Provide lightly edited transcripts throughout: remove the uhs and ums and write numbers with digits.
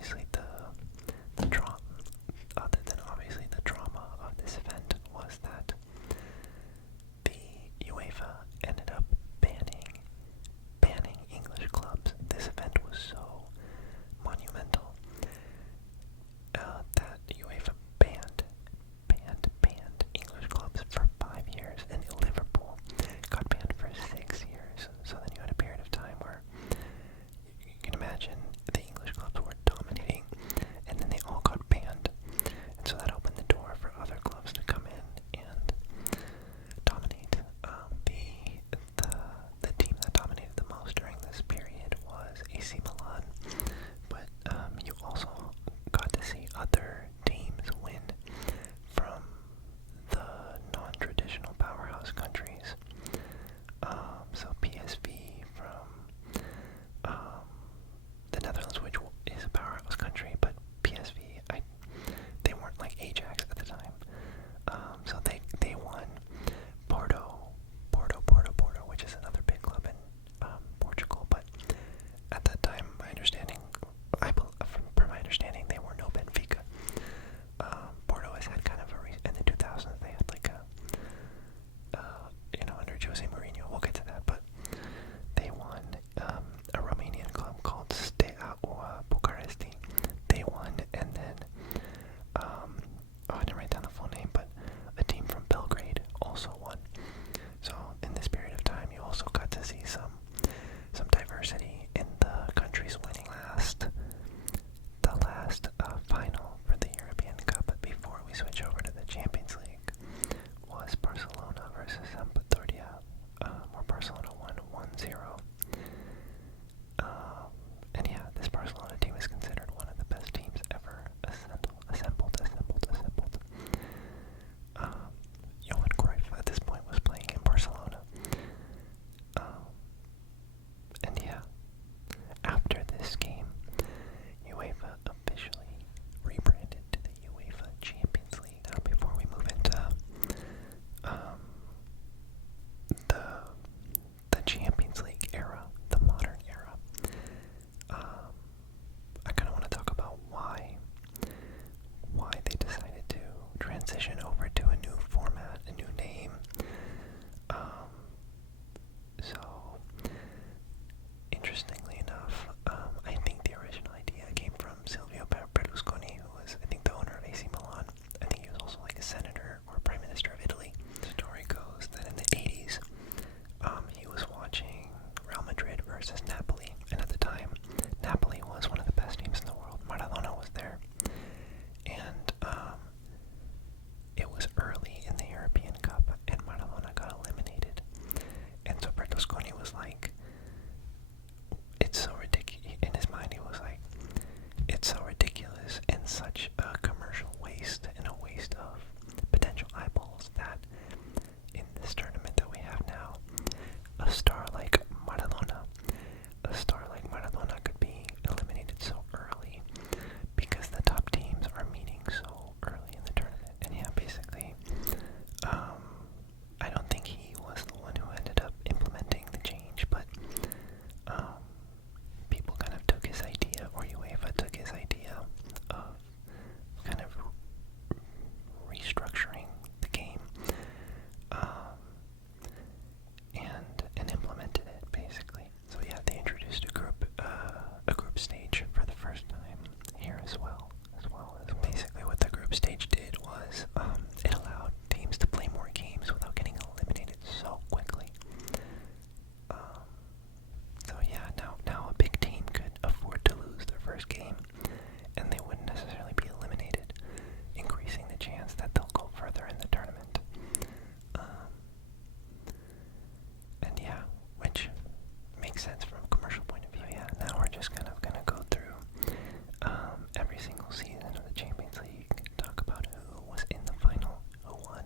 obviously the drama, other than obviously the drama of this event, was that the UEFA ended up banning English clubs. This event was so monumental that UEFA banned English clubs for 5 years, and Liverpool got banned for 6 years. So then you had a period of time where you can imagine the English clubs were dominating, and then they all got banned, and so that opened the door for other clubs to come in and dominate. The team that dominated the most during this period was AC Milan, but you also got to see other teams win from the non-traditional powerhouse countries. So PSV from the Netherlands, which is a powerhouse country, but PSV, they weren't like Ajax at the time. So they won Porto, which is another big club in Portugal. But at that time, my understanding, from my understanding, they were no Benfica. Porto has had kind of in the 2000s, they had like under Jose Mourinho, we'll get to that, but they won a Romanian club called Steaua Bucharesti. They won, and then, I didn't write down the full name, but a team from Belgrade also won. So in this period of time, you also got to see some diversity in the countries winning the last final for the European Cup. But before we switch over to the Champions League, was Barcelona versus Sampdoria, where Barcelona won 1-0. And yeah, this Barcelona team is considered one of the best teams ever assembled. Johan Cruyff at this point was playing in Barcelona. And yeah, after this game, UEFA officially rebranded to the UEFA Champions League. Now, before we move into the Champions League era, the modern era, I kind of want to talk about why they decided to transition over to a new format, a new name. So, interestingly enough, I think the original idea came from Silvio Berlusconi, who was, I think, the owner of AC Milan. I think he was also like a senator or prime minister of Italy. The story goes that in the 80s, he was watching Real Madrid versus Napoli, and at the time, Napoli was one of the best teams in the world. Maradona was there, and it was early in the European Cup, and Maradona got eliminated. And so Berlusconi was like, it's so ridiculous. In his mind, he was like, it's so ridiculous and such a commercial waste and a waste of potential eyeballs that in this tournament that we have now, a star like Maradona could be eliminated so early because the top teams are meeting so early in the tournament. And yeah, basically, I don't think he was the one who ended up implementing the change, but people kind of took his idea, or UEFA took his idea of kind of restructuring the game, and implemented it basically. So yeah, they introduced a group stage for the first time here as well as basically what the group stage did was it allowed teams to play more games without getting eliminated so quickly. So yeah, now a big team could afford to lose their first game, and they wouldn't necessarily be eliminated, increasing the chance that they'll go further in the tournament. And yeah, which makes sense from a commercial point of view. Yeah, now we're just kind of gonna go through every single season of the Champions League, talk about who was in the final, who won,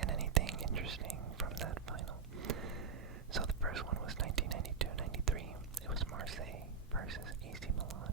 and anything interesting from that final. So the first one was 1992-93. It was Marseille versus AC Milan.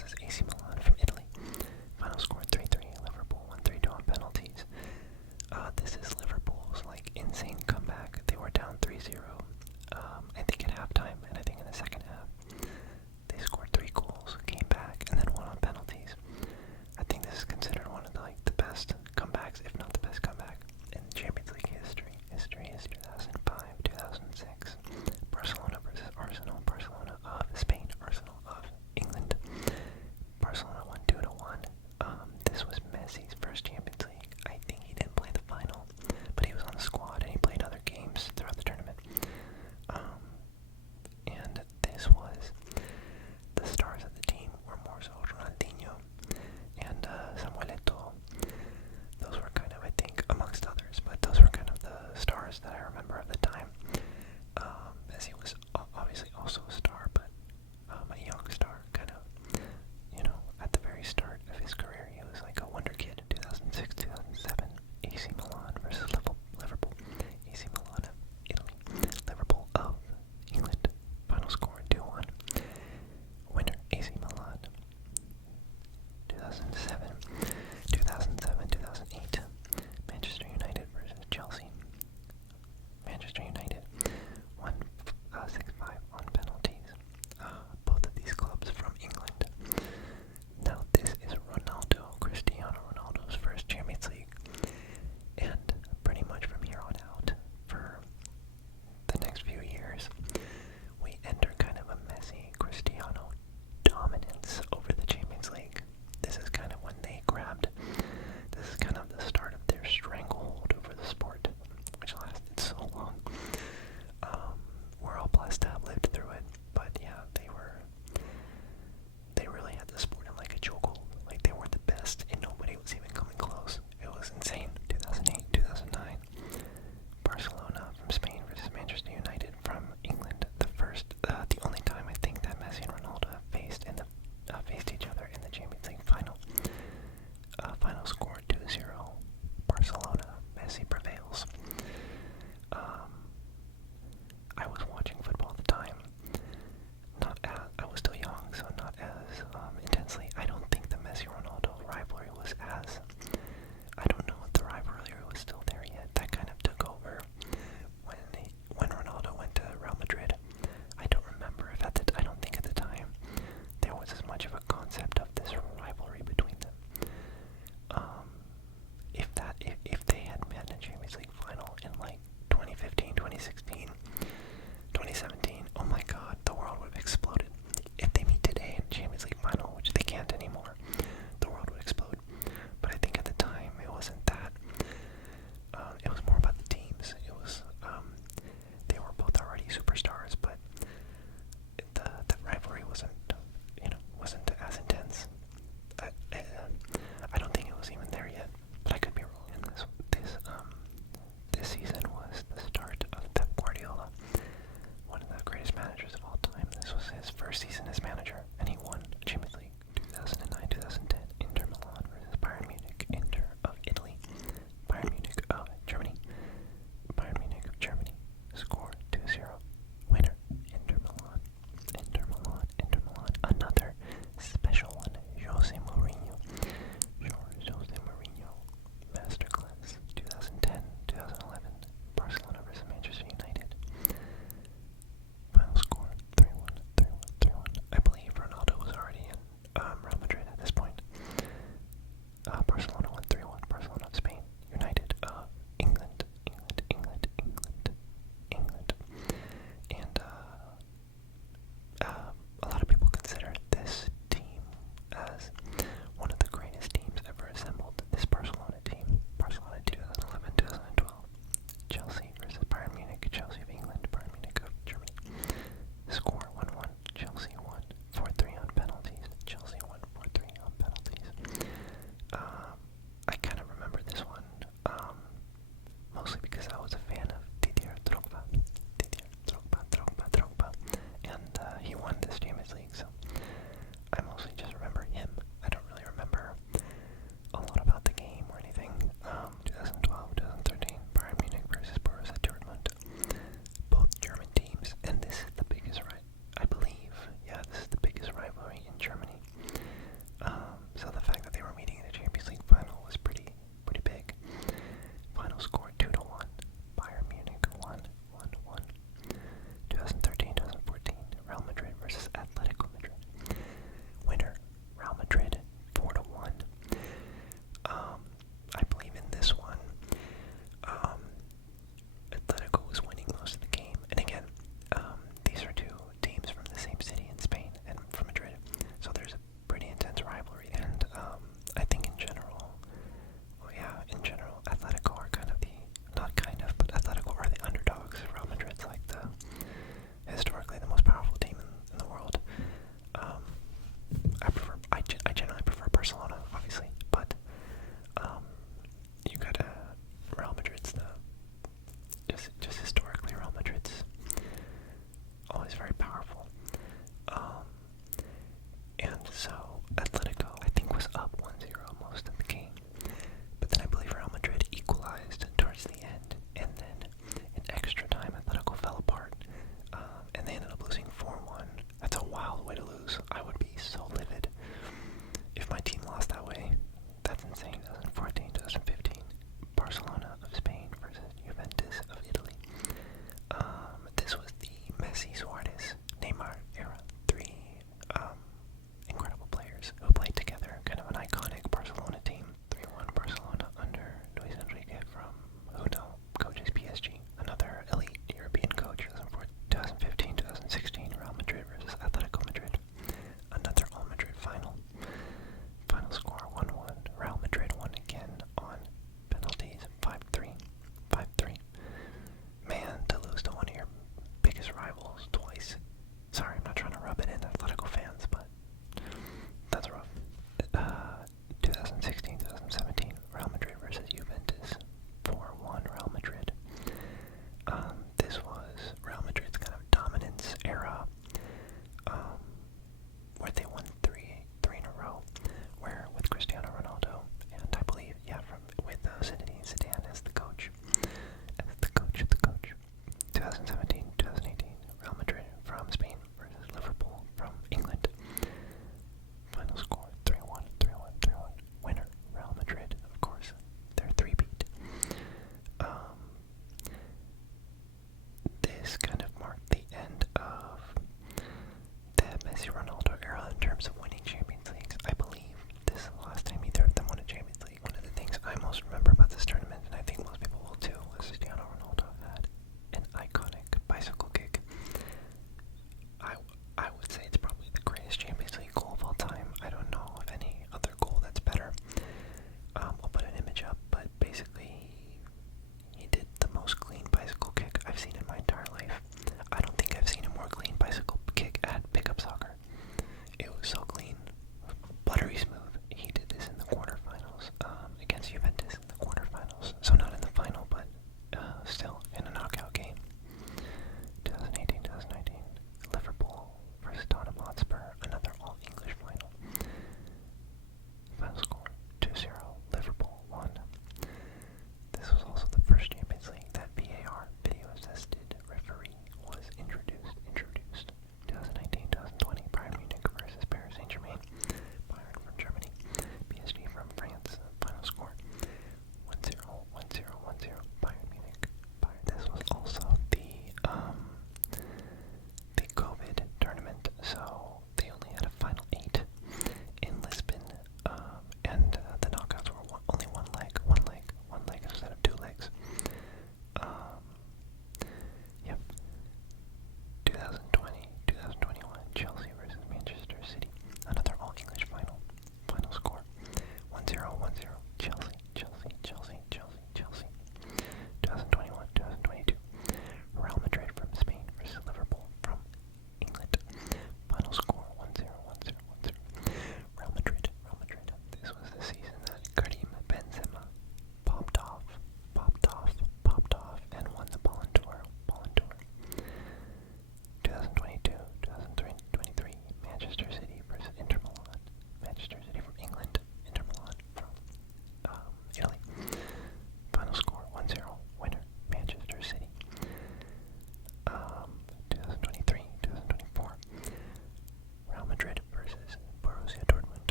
versus AC Milan from Italy. Final score 3-3. Liverpool won 3-2 on penalties. This is Liverpool's like insane comeback. They were down 3-0. I think at halftime, and I think in the second half, they scored 3 goals, came back, and then won on penalties. I think this is considered one of the best comebacks, if not the best comeback, in Champions League history. History is 2005, 2006. Barcelona versus Arsenal. Barcelona of Spain, Arsenal of England. Barcelona won 2-1. This was Messi's